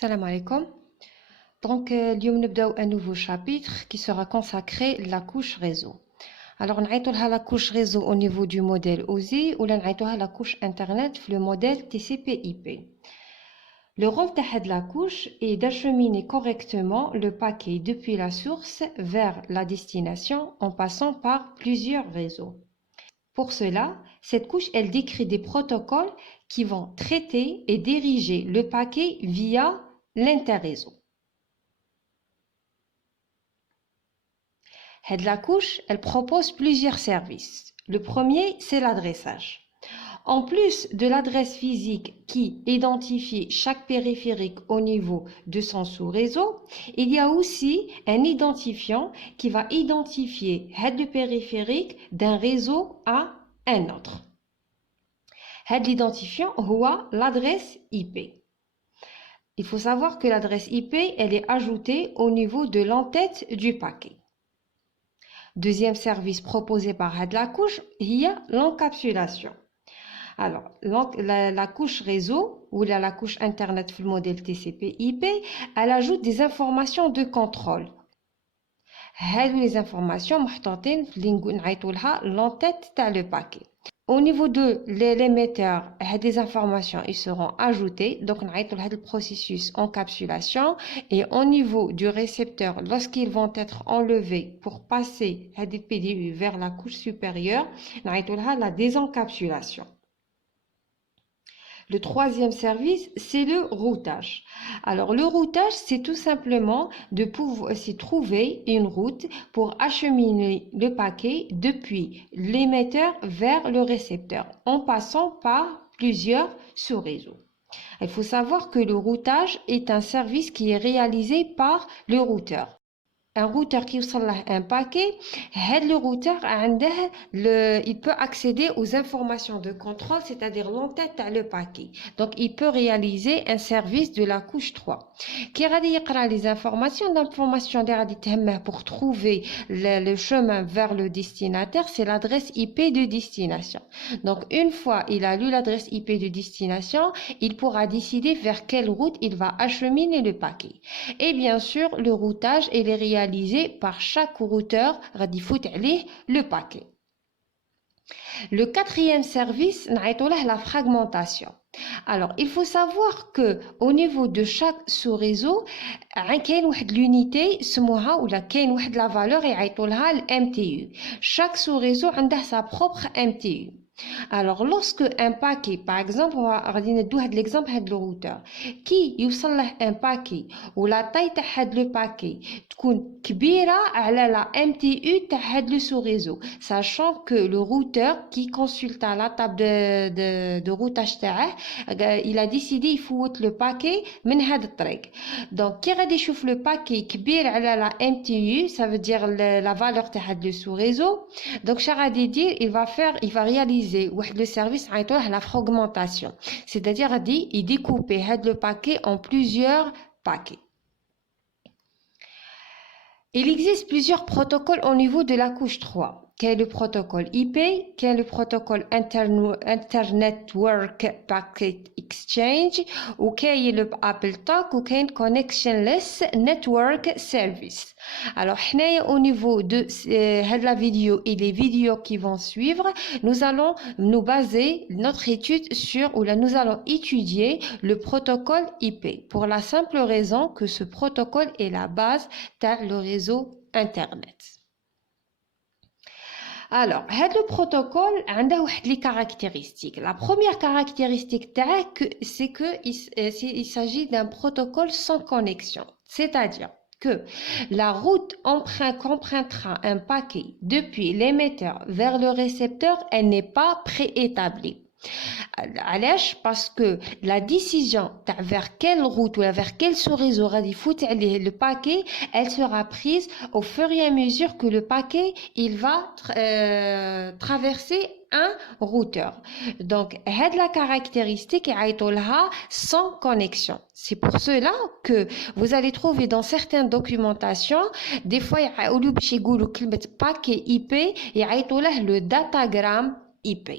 Salam alaikum. Donc, اليوم نبداو un nouveau chapitre qui sera consacré à la couche réseau. Alors, نعيطولها la couche réseau au niveau du modèle OSI ou نعيطولها la couche internet le modèle TCP/IP. Le rôle de la couche est d'acheminer correctement le paquet depuis la source vers la destination en passant par plusieurs réseaux. Pour cela, cette couche, elle décrit des protocoles qui vont traiter et diriger le paquet via l'interréseau. La couche, elle propose plusieurs services. Le premier, c'est l'adressage. En plus de l'adresse physique qui identifie chaque périphérique au niveau de son sous-réseau, il y a aussi un identifiant qui va identifier le périphérique d'un réseau à un autre. L'identifiant est l'adresse IP. Il faut savoir que l'adresse IP, elle est ajoutée au niveau de l'entête du paquet. Deuxième service proposé par la couche, il y a l'encapsulation. Alors, la couche réseau ou la couche internet le modèle TCP/IP, elle ajoute des informations de contrôle. Les informations l'entête le paquet. Au niveau de l'émetteur, des informations ils seront ajoutées. Donc, on a le processus encapsulation. Et au niveau du récepteur, lorsqu'ils vont être enlevés pour passer des PDU vers la couche supérieure, on a la désencapsulation. Le troisième service, c'est le routage. Alors, le routage, c'est tout simplement de pouvoir trouver une route pour acheminer le paquet depuis l'émetteur vers le récepteur en passant par plusieurs sous-réseaux. Il faut savoir que le routage est un service qui est réalisé par le routeur. Un routeur qui a un paquet, le routeur il peut accéder aux informations de contrôle, c'est-à-dire l'entête le paquet. Donc, il peut réaliser un service de la couche 3. Qui a les informations pour trouver le chemin vers le destinataire, c'est l'adresse IP de destination. Donc, une fois il a lu l'adresse IP de destination, il pourra décider vers quelle route il va acheminer le paquet. Et bien sûr, le routage est réalisé par chaque routeur le paquet. Le quatrième service, la fragmentation. Alors, il faut savoir que au niveau de chaque sous-réseau, il y a l'unité ou la valeur MTU. Chaque sous-réseau a sa propre MTU. Alors, lorsque un paquet, par exemple, on va donner l'exemple de le routeur, qui يوصل un paquet ou la taille de le paquet تكون كبيرة على la MTU de le sous-réseau, sachant que le routeur qui consulte la table de routage il a décidé il faut le paquet من هذا الطريق. Donc, qui غادي يشوف le paquet كبير على la MTU, ça veut dire la valeur de le sous-réseau. Donc, il va réaliser le service la fragmentation, c'est-à-dire il découpe le paquet en plusieurs paquets. Il existe plusieurs protocoles au niveau de la couche 3. Quel est le protocole IP, quel est le protocole Internet Packet Exchange, ou quel est le AppleTalk, ou quel est Connectionless Network Service. Alors, au niveau de la vidéo et les vidéos qui vont suivre, nous allons nous baser notre étude sur, nous allons étudier le protocole IP, pour la simple raison que ce protocole est la base de le réseau Internet. Alors, le protocole a des caractéristiques. La première caractéristique, c'est qu'il s'agit d'un protocole sans connexion. C'est-à-dire que la route qu'empruntera un paquet depuis l'émetteur vers le récepteur, elle n'est pas préétablie. Parce que la décision vers quelle route ou vers quel sous-réseau le paquet, elle sera prise au fur et à mesure que le paquet il va traverser un routeur. Donc, la caractéristique est sans connexion. C'est pour cela que vous allez trouver dans certaines documentations, des fois, au lieu de paquet IP, il y a le datagramme IP.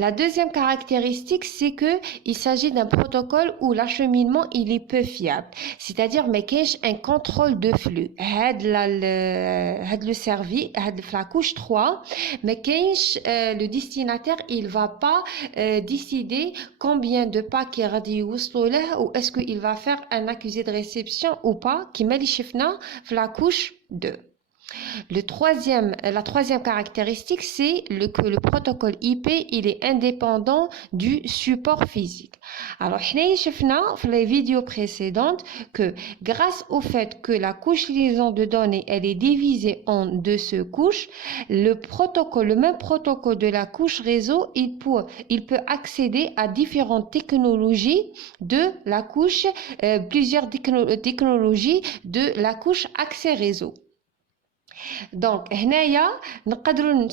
La deuxième caractéristique, c'est que il s'agit d'un protocole où l'acheminement il est peu fiable, c'est-à-dire mais qu'il y a un contrôle de flux. Le servi, la couche 3, mais le destinataire il va pas décider combien de paquets غادي يوصلوا له ou est-ce qu'il va faire un accusé de réception ou pas, qui met les chiffres la couche 2. La troisième caractéristique, c'est que le protocole IP il est indépendant du support physique. Alors, on a vu dans les vidéos précédentes que grâce au fait que la couche liaison de données elle est divisée en deux sous-couches, le même protocole de la couche réseau, il peut accéder à différentes technologies de la couche, plusieurs technologies de la couche accès réseau. Donc, هنايا نقدروا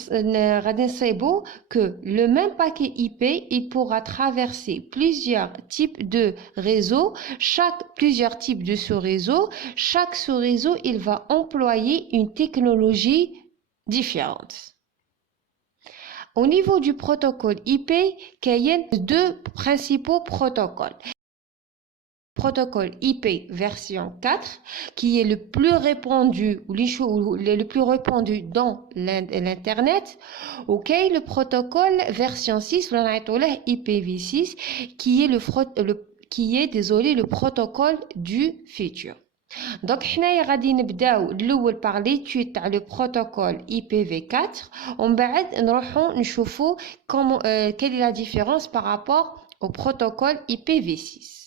غادي نصيبوا que le même paquet IP il pourra traverser plusieurs types de réseaux, plusieurs types de sous-réseaux. Chaque sous-réseau il va employer une technologie différente. Au niveau du protocole IP, il y a deux principaux protocoles. Protocole IP version 4 qui est le plus répandu dans l'internet, ok, le protocole version 6 IPv6 qui est le protocole du futur. Donc حنايا غادي نبداو الاول par l'étude تاع le protocole IPv4 ومن بعد نروحو نشوفو quelle est la différence par rapport au protocole IPv6.